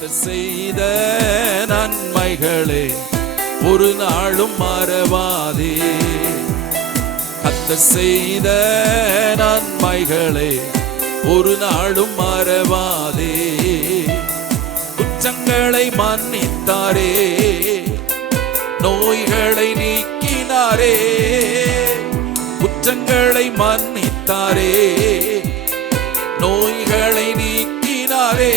கர்த்தர் செய்த நன்மைகளே ஒரு நாளும் மறவாதே. கர்த்தர் செய்த நன்மைகளே ஒரு நாளும் மறவாதே. குற்றங்களை மன்னித்தாரே, நோய்களை நீக்கினாரே. குற்றங்களை மன்னித்தாரே, நோய்களை நீக்கினாரே.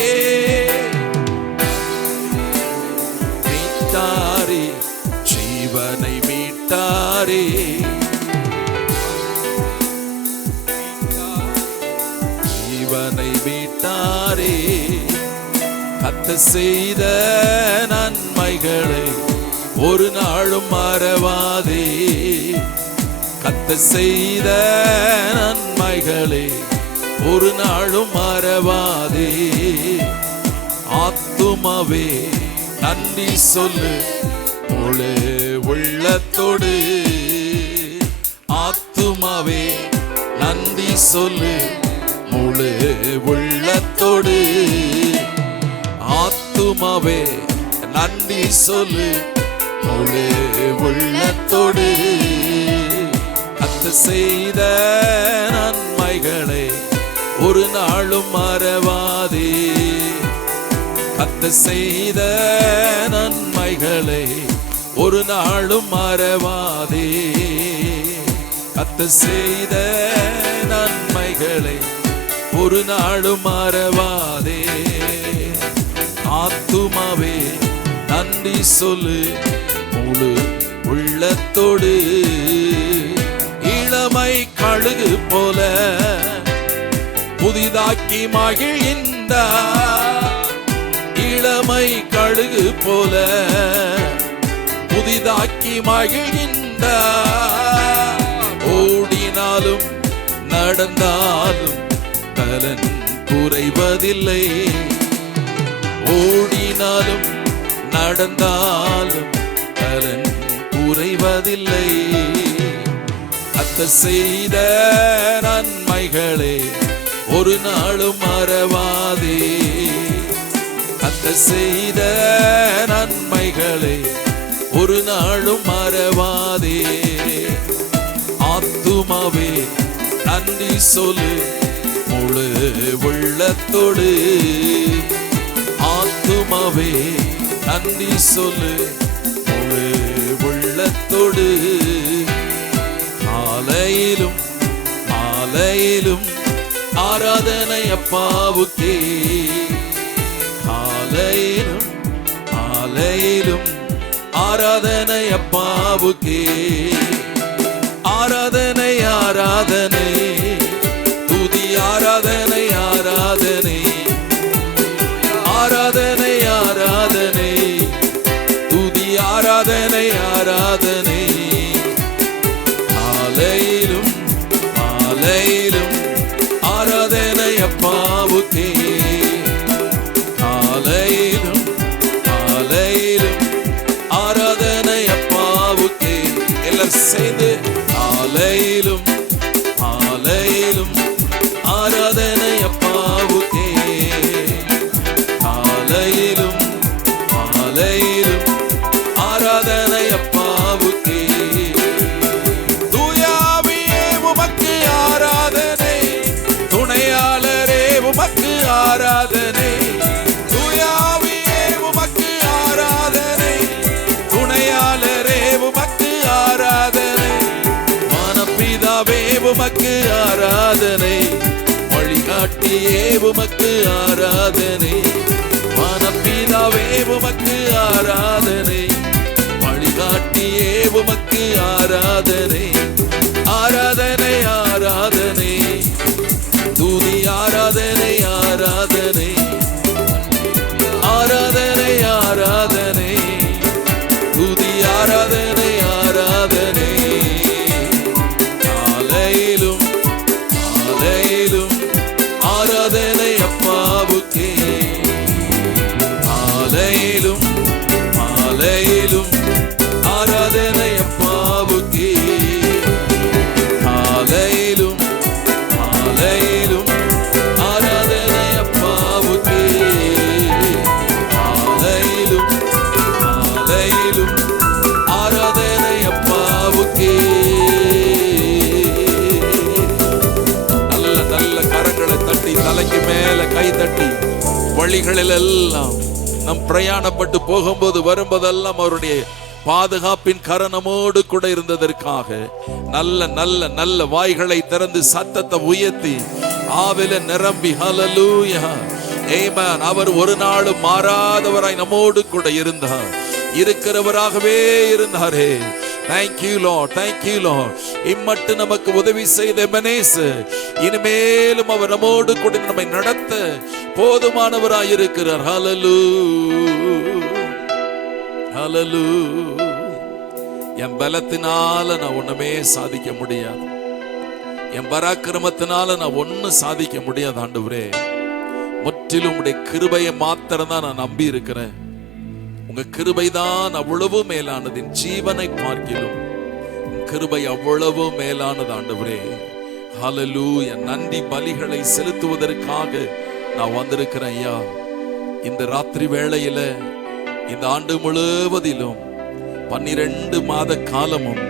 மீட்டாரே, ஜீவனை மீட்டாரே. ஜீவனை மீட்டாரே. கர்த்தர் செய்த நன்மைகளை ஒரு நாளும் மறவாதே. கர்த்தர் செய்த நன்மைகளை ஒரு நாளும் மறவாதே. ஆத்துமாவே நன்றி சொல்லு முழு உள்ளத்தோடு. ஆத்துமாவே நன்றி சொல்லு முழு உள்ளத்தோடு. ஆத்துமாவே நன்றி சொல்லு முழு உள்ளத்தோடு. கர்த்தர் செய்த நன்மைகளை ஒரு நாளும் மறவாதே. கர்த்தர் செய்த நன்மைகளை ஒரு நாளும் மறவாதே. கர்த்தர் செய்த நன்மைகளை ஒரு நாளும் மறவாதே. ஆத்துமாவே நன்றி சொல்லு முழு உள்ளத்தோடு. இளமை கழுகு போல புதிதாக்கி மகிழ்ந்தார். இளமை கழுகு போல புதிதாக்கி மகிழ்ந்தார். ஓடினாலும் நடந்தாலும் பலன் குறைவதில்லை. ஓடினாலும் நடந்தாலும் பலன் குறைவதில்லை. கர்த்தர் செய்த நன்மைகளே ஒரு நாளும் மறவாதே. கர்த்தர் செய்த நன்மைகளே ஒரு நாளும் மறவாதே. ஆத்துமாவே நன்றி சொல்லு முழு உள்ளத்தோடு. ஆத்துமாவே நன்றி சொல்லு முழு உள்ளத்தோடு. காலையிலும் மாலையிலும் ஆராதனை அப்பாவுக்கே. காலையிலும் மாலையிலும் ஆராதனை அப்பாவுக்கே. ஆராதனை ஆராதனை துதி ஆராதனை ஆராதனை. ஆராதனை ஆராதனை துதி ஆராதனை ஆராதனை. காலையிலும் மாலையிலும் ஆராதனை அப்பாவுக்கே. காலையிலும் மாலையிலும் ஆராதனை அப்பாவுக்கே. எல்லாரும் சேர்ந்து காலையிலும் மாலையிலும் ஆராதனை அப்பாவுக்கே. காலையிலும் மாலையிலும் ஆராதனை அப்பாவுக்கே. தூயாவியே உமக்கு ஆராதனை, துணையாளரே உமக்கு ஆராதனை. தூயாவியே உமக்கு ஆராதனை, துணையாளரே உமக்கு ஆராதனை. மனப்பிதாவே உமக்கு ஆராதனை, வழிகாட்டியே உமக்கு ஆராதனை. மனப்பிதாவே உமக்கு ஆராதனை, வழிகாட்டியே உமக்கு ஆராதனை. ஆராதனை ஆராதனை துதி ஆராதனை ஆராதனை. ஆராதனை ஆராதனை துதி ஆராதனை ஆராதனை. காலையிலும் மாலையிலும் ஆராதனை அப்பாவுக்கே. காலையிலும் மாலையிலும் ஆராதனை அப்பாவுக்கே. காலையிலும் மாலையிலும் ஆராதனை அப்பாவுக்கே. வழிகளில் எல்லாம் நம் பிரயாணப்பட்டு போகும்போது வரும்போதெல்லாம் அவருடைய பாதுகாப்பின் கரணமோடு கூட இருந்ததற்காக நல்ல நல்ல நல்ல வாய்களை திறந்து சத்தத்தை உயர்த்தி ஆவில நிரம்பி ஹல்லேலூயா ஆமென். அவர் ஒரு நாளும் மாறாதவராய் நம்மோடு கூட இருந்தார், இருக்கிறவராகவே இருந்தாரே. Thank you Lord, thank you Lord. இம்மட்டு நமக்கு உதவி செய்த எபனேசர் இனிமேலும் அவர் நம்மோடு கூட நம்மை நடத்த போதுமானவராய் இருக்கிறார். ஹல்லேலூயா, ஹல்லேலூயா. என் பலத்தினால நான் ஒண்ணுமே சாதிக்க முடியாது, என் பராக்கிரமத்தினால நான் ஒன்னும் சாதிக்க முடியாது ஆண்டவரே. முற்றிலும் உடைய கிருபையை மாத்திரம் தான் நான் நம்பி இருக்கிறேன். உங்க கிருபைதான் அவ்வளவு மேலானது, என் ஜீவனை பார்க்கிலும் கிருபை அவ்வளவு மேலானது ஆண்டவரே. ஹல்லேலூயா. நன்றி பலிகளை செலுத்துவதற்காக நான் வந்திருக்கிறேன் ஐயா. இந்த ராத்திரி வேளையில இந்த ஆண்டு முழுவதிலும் 12 மாத காலமும்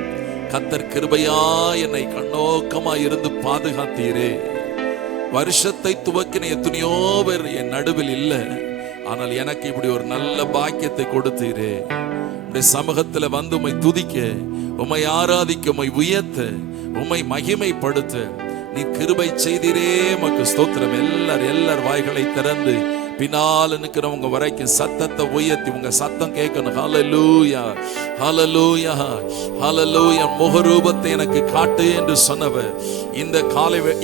கர்த்தர் கிருபையா என்னை கண்ணோக்கமா இருந்து பாதுகாத்தீரே. வருஷத்தை துவக்கின எத்தனையோ பேர் என் நடுவில் இல்லை, ஆனால் எனக்கு இப்படி ஒரு நல்ல பாக்கியத்தை கொடுத்தீரே. உம்முடைய சமூகத்துல வந்து உம்மை துதிக்க, உம்மை ஆராதிக்க, உம்மை உயர்த்த, உம்மை மகிமைப்படுத்த நீ கிருபை செய்தீரே. உமக்கு ஸ்தோத்திரம். எல்லார் வாய்களை திறந்து பின்னால் நிற்கிறவங்க வரைக்கும் சத்தத்தை உயர்த்தி உங்க சத்தம் கேட்கணும். ஹல்லேலூயா, ஹல்லேலூயா, ஹல்லேலூயா. முகரூபத்தை எனக்கு காட்டு என்று சொன்னவர்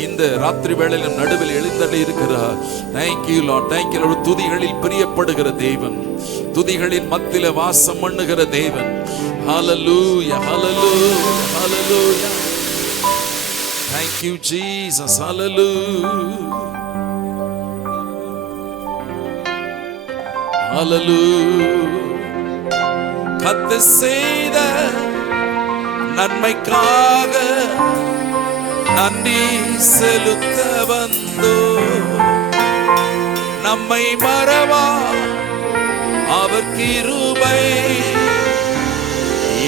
இந்த ராத்திரி வேளையிலும் நடுவில் எழுந்தள்ளி இருக்கிறார். Thank you Lord, thank you Lord. துதிகளில் பிரியப்படுகிற தேவன், துதிகளின் மத்தியில வாசம் பண்ணுகிற தேவன். ஹல்லேலூயா, ஹல்லேலூயா, ஹல்லேலூயா. Thank you Jesus. Hallelujah, hallelujah. கர்த்தர் செய்த நன்மைக்காக நன்றி செலுத்த வந்தோ, நம்மை மறவா அவர் கிருபை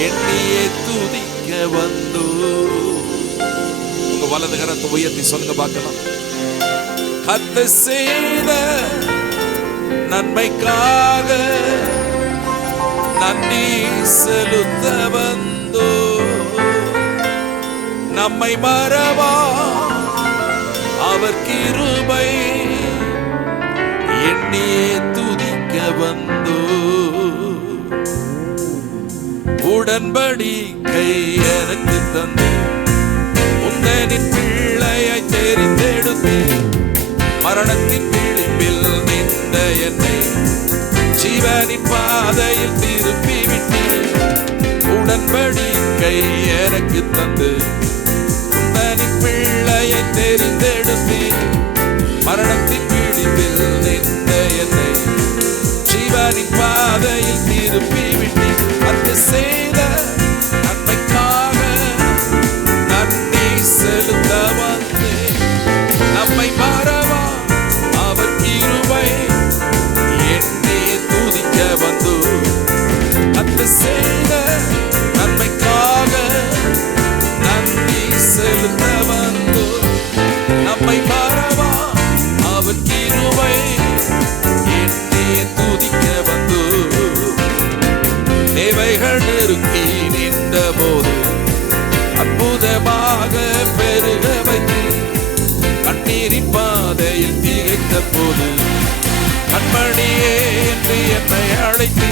எண்ணியே துதிக்க வந்தோ. உங்க வலது கரத்தை உயர்த்தி சொல்லுங்க பார்க்கலாம். கர்த்தர் செய்த நன்மைக்காக நன்றி செலுத்த வந்தோ, நம்மை மறவா அவர் கிருபை எண்ணியே துதிக்க வந்தோ. உடன்படிக்கை எனக்கு தந்து உந்தனின் பிள்ளையை தெரிந்தெடுத்து, மரணத்தின் விளிம்பில் நின்ற என்னை ஜீவனின் பாதையில் திருப்பி விட்டீர். உடன்படிக்கை எனக்கு தந்து உந்தனின் பிள்ளையை தெரிந்தெடுத்தீர், மரணத்தின் விளிம்பில் நின்ற என்னை ஜீவனின் பாதையில் திருப்பி விட்டீர். அது செய்த நன்மைக்காக நன்றி செலுத்த வந்தேன், நம்மை மறவா அவர் கிருபை எண்ணி துதிக்க வந்து. அது செய்த நன்மைக்காக நன்றி செலுத்த வந்து, நம்மை மறவா அவர் கிருபை எண்ணி துதிக்க வந்து. தேவைகள் நெருக்கி நின்ற போது அற்புதமாக பெருக வைத்து, கண்ணீரின் பாதையில் திகைத்த போது கண்மணியே என்று என்னை அழைத்து.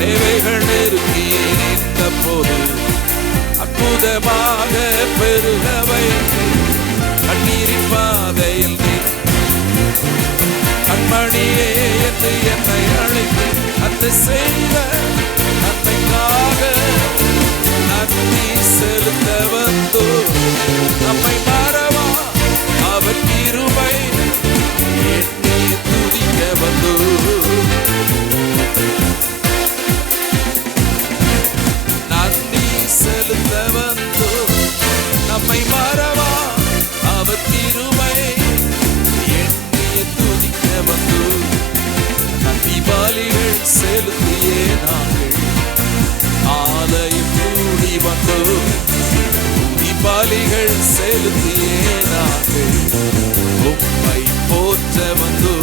தேவைகள் நெருக்கி நின்ற போது அற்புதமாக பெருக வைத்து, கண்ணீரின் பாதையில் கண்மணியே என்று என்னை அழைத்து. அது செய்த நன்மைக்காக நன்றி செலுத்த வந்தோ, நம்மை மறவா அவர் கிருபை எண்ணி துதிக்க வந்தோ. நன்றி செலுத்த வந்தோ, நம்மை மறவா அவர் கிருபை எண்ணி துதிக்க வந்தோ. நன்றி பலிகள் செலுத்தியே நாங்கள் ஆலயம் கூடி வந்தோ, துதி பலிகள் செலுத்தியே நாங்கள் உம்மை போற்ற வந்தோ.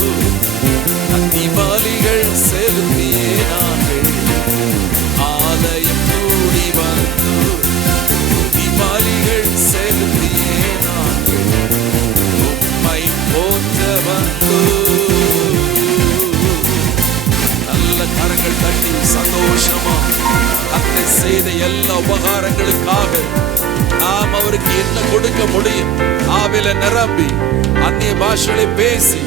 சந்தோஷமா கர்த்தர் செய்த எல்லா உபகாரங்களுக்காக நாம் அவருக்கு என்ன கொடுக்க முடியும்? ஆவில நிரம்பி அந்நிய பாஷைகளை பேசி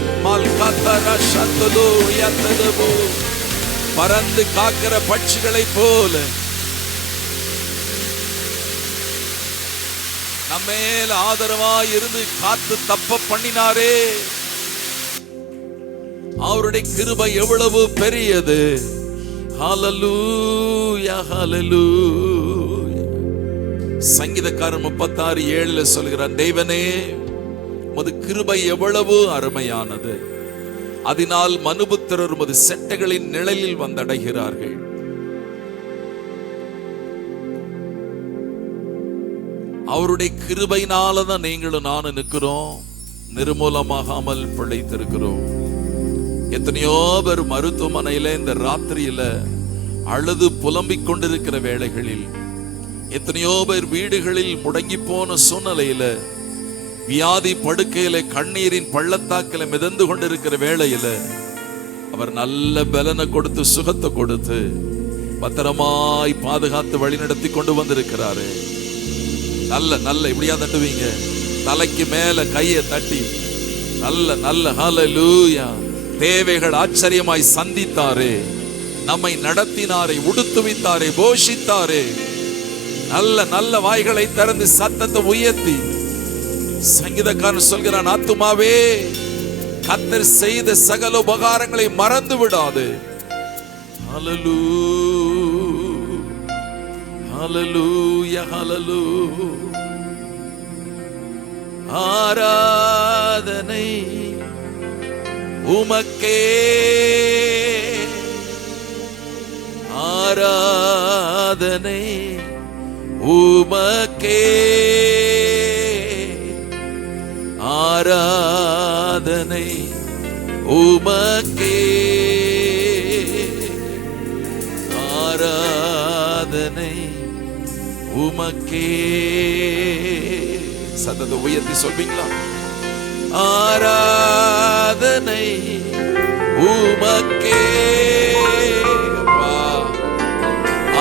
பறந்து காக்கிற பட்சிகளை போல நம்மேல ஆதரவாய் இருந்து காத்து தப்ப பண்ணினாரே. அவருடைய கிருபை எவ்வளவு பெரியது. ஹல்லேலூயா, ஹல்லேலூயா. சங்கீதக்காரன் 36:7 சொல்கிறான், தேவனே உமது கிருபை எவ்வளவு அருமையானது, அதனால் மனுபுத்திரர் உமது செட்டைகளின் நிழலில் வந்தடைகிறார்கள். அவருடைய கிருபையினாலதான் நீங்களும் நானும் நிற்கிறோம், நிர்மூலமாகாமல் பிழைத்திருக்கிறோம். எத்தனையோ பேர் மருத்துவமனையில இந்த ராத்திரியில அழுது புலம்பிக் கொண்டிருக்கிற வேளைகளில், எத்தனையோ பேர் வீடுகளில் முடங்கி போன சூழ்நிலையில, வியாதி படுக்கையில, கண்ணீரின் பள்ளத்தாக்கில மிதந்து கொண்டிருக்கிற வேளையில அவர் நல்ல பலனை கொடுத்து சுகத்தை கொடுத்து பத்திரமாய் பாதுகாத்து வழி நடத்தி கொண்டு வந்திருக்கிறாரு. நல்ல நல்ல இப்படியா தட்டுவீங்க, தலைக்கு மேல கையை தட்டி நல்ல நல்ல ஹல்லேலூயா. தேவைகள் ஆச்சரியமாய் சந்தித்தாரே, நம்மை நடத்தினாரே, உடுத்துவித்தாரே, போஷித்தாரே. நல்ல நல்ல வாய்களை திறந்து சத்தத்தை உயர்த்தி சங்கீதக்காரன் சொல்கிறான், ஆத்துமாவே கர்த்தர் செய்த சகல உபகாரங்களை மறந்து விடாது. ஹல்லேலூயா, ஹல்லேலூயா. ஆராதனை உமக்கே, ஆராதனை உமக்கே, ஆராதனை உமக்கே, ஆராதனை உமக்கே. சத்தத்தை உயர்த்தி சொல்வீங்களா? ஆராதனை உமக்கே,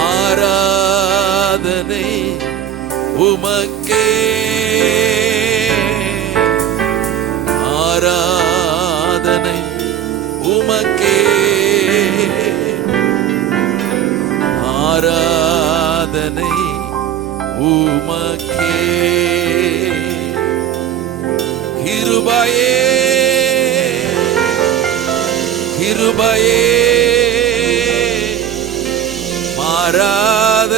ஆராதனை உமக்கே, ஆராதனை உமக்கே, ஆராதனை உமக்கே. கிருபையே, கிருபையே மாறாத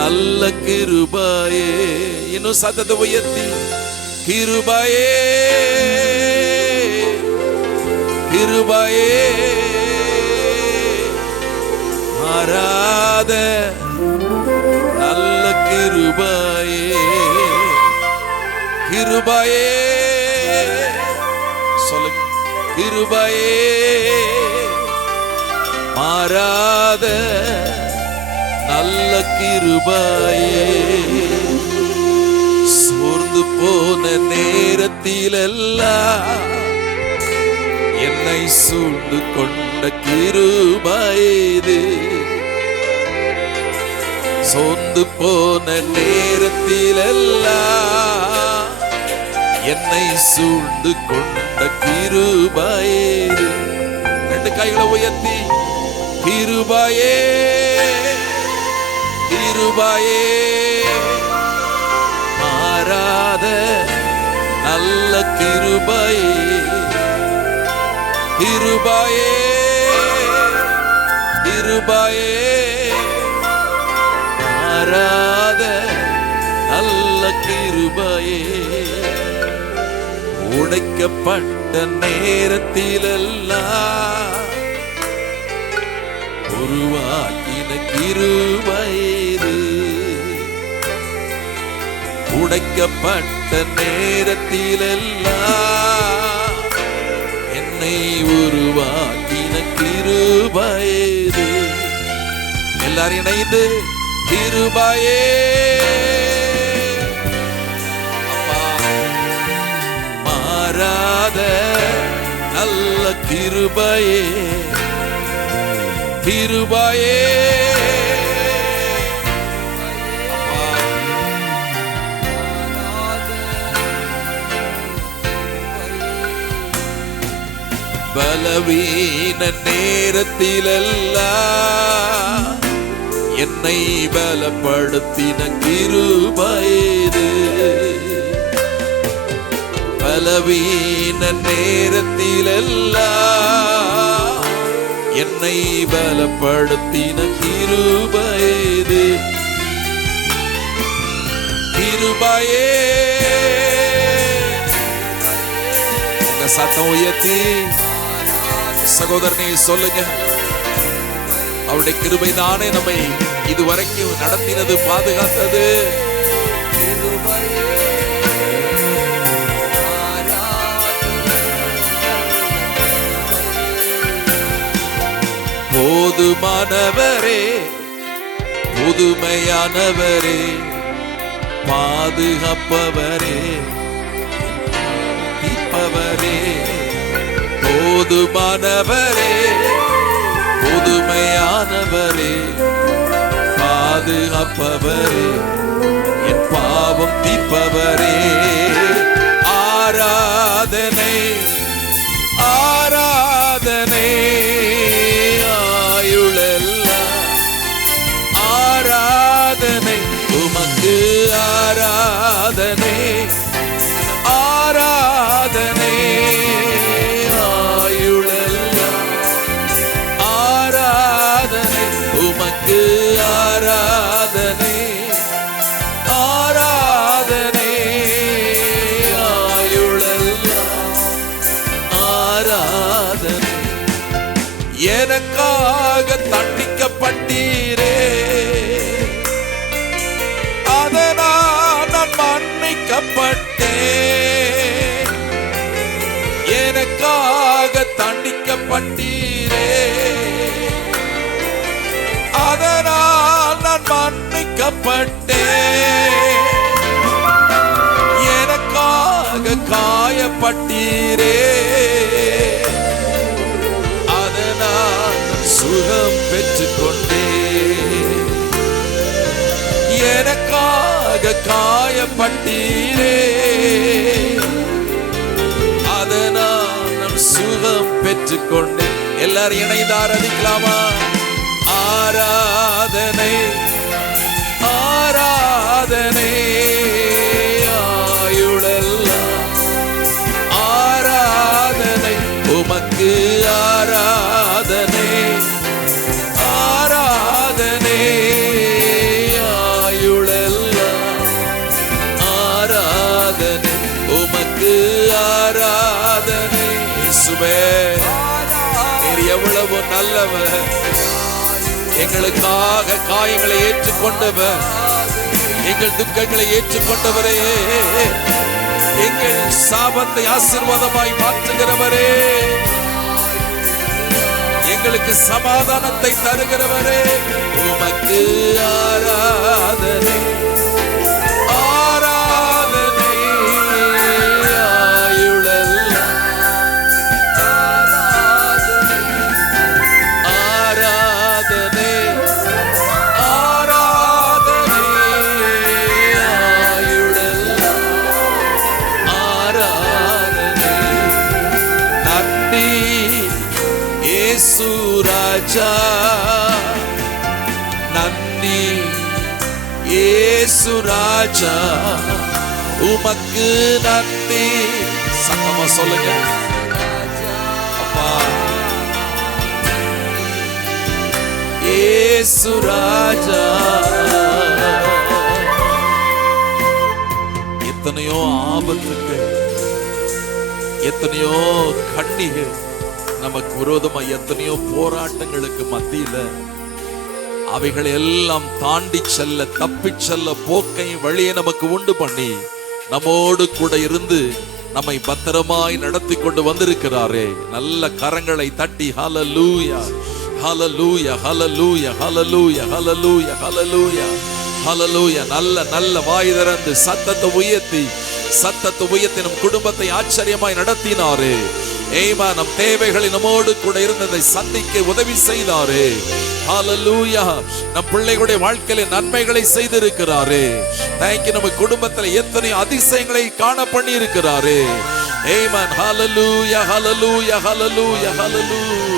நல்ல கிருபையே. இன்னும் சத்தத்தை உயர்த்தி, கிருபையே, கிருபையே மாறாத நல்ல கிருபையே, கிருபையே சொல்லுங்க, கிருபையே மாறாத நல்ல கிருபையே. சோர்ந்து போன நேரத்திலெல்லாம் என்னை சூழ்ந்து கொண்ட கிருபையே. சோர்ந்து போன நேரத்திலெல்லாம் என்னை சூழ்ந்து கொண்ட கிருபையே. ரெண்டு கைகளை உயர்த்தி, கிருபையே, கிருபையே மாறாத நல்ல கிருபையே, கிருபையே, கிருபையே மாறாத நல்ல கிருபையே. உடைக்கப்பட்ட நேரத்திலெல்லாம் உருவாக்கின கிருபையே. உடைக்கப்பட்ட நேரத்திலெல்லாம் என்னை உருவாக்கின கிருபையே. எல்லாரும் இணைந்து கிருபையே, மாறாத நல்ல கிருபையே, கிருபையே பலவீன நேரத்திலெல்லாம் என்னை பலப்படுத்தின கிருபையே. பலவீன நேரத்திலெல்லாம் என்னை பலப்படுத்தின கிருபையே. கிருபையே உங்க சத்தம் உயர்த்தி சகோதரனே சொல்லுங்க, அவருடைய கிருபை தானே நம்மை இதுவரைக்கும் நடத்தினது, பாதுகாத்தது. போதுமானவரே, புதுமையானவரே, பாதுகாப்பவரே, தீர்ப்பவரே. போதுமானவரே, புதுமையானவரே, பாதுகாப்பவரே, என் பாவம் தீர்ப்பவரே. ஆராதனை ஆராதனை ஆயுளெல்லாம் ஆராதனை உமக்கு. ஆராதனை ஆராதனை உமக்கு. ஆராதனை ஆராதனை ஆயுளெல்லாம் ஆராதனை. எனக்காக தண்டிக்கப்பட்டீரே, அதனால் நான் மன்னிக்கப்பட்டேன். எனக்காக தண்டிக்கப்பட்டீரே, அதனால் நான் மன்னிக்கப்பட்டேன். எனக்காக காயப்பட்டீரே, அதனால் சுகம் பெற்றுக்கொண்டேன். எனக்காக காயப்பட்டீரே, அதனால் நான் சுகம் பெற்றுக்கொண்டேன். எல்லாரும் இணைந்து ஆராதிக்கலாமா? ஆராதனை ஆராதனை ஆயுளெல்லாம் ஆராதனை உமக்கு. ஆராதனை ஆராதனை ஆயுளெல்லாம் ஆராதனை உமக்கு. ஆராதனை. இயேசுவே, நீர் எவ்வளவு நல்லவர். எங்களுக்காக காயங்களை ஏற்றுக்கொண்டவர், எங்கள் துக்கங்களை ஏற்றுக்கொண்டவரே, எங்கள் சாபத்தை ஆசீர்வாதமாய் மாற்றுகிறவரே, எங்களுக்கு சமாதானத்தை தருகிறவரே, உமக்கு ஆராதனை ஆராதனை ஆயுளெல்லாம் ஆராதனை ஆராதனை ஆயுளெல்லாம் ஆராதனை. நன்றி இயேசு ராஜா, நன்றி இயேசு ராஜா, உமக்கு நன்றி. சத்தமா சொல்லுங்க அப்பா. இயேசு ராஜா. எத்தனையோ ஆபத்துகள், எத்தனையோ கண்ணிகள், நமக்கு விரோதமா எத்தனையோ போராட்டங்களுக்கு மத்தியில அவைகளை எல்லாம் தாண்டி செல்ல, தப்பி செல்ல போக்கை வழியை நமக்கு உண்டு பண்ணி நம்மோடு கூட இருந்து நம்மை பத்திரமாய் நடத்தி கொண்டு வந்திருக்கிறாரே. நல்ல கரங்களை தட்டி ஹல்லேலூயா ஹல்லேலூயா ஹல்லேலூயா ஹல்லேலூயா ஹல்லேலூயா ஹல்லேலூயா ஹல்லேலூயா. நல்ல நல்ல வாய் திறந்து சத்தத்தை உயர்த்தி நம் குடும்பத்தை ஆச்சரியமாய் நடத்தினாரே. ஏமா நம் தேவைகளை நம்மோடு கூட இருந்ததை சந்திக்க உதவி செய்தாரே. ஹalleluya. நம் பிள்ளைகளுடைய வாழ்க்கையில நன்மைகளை செய்திருக்கிறாரே. தேங்க்யூ. நம்ம குடும்பத்துல எத்தனை அதிசயங்களை காண பண்ணி இருக்கிறாரே. ஆமென். ஹalleluya, ஹalleluya, ஹalleluya, ஹalleluya.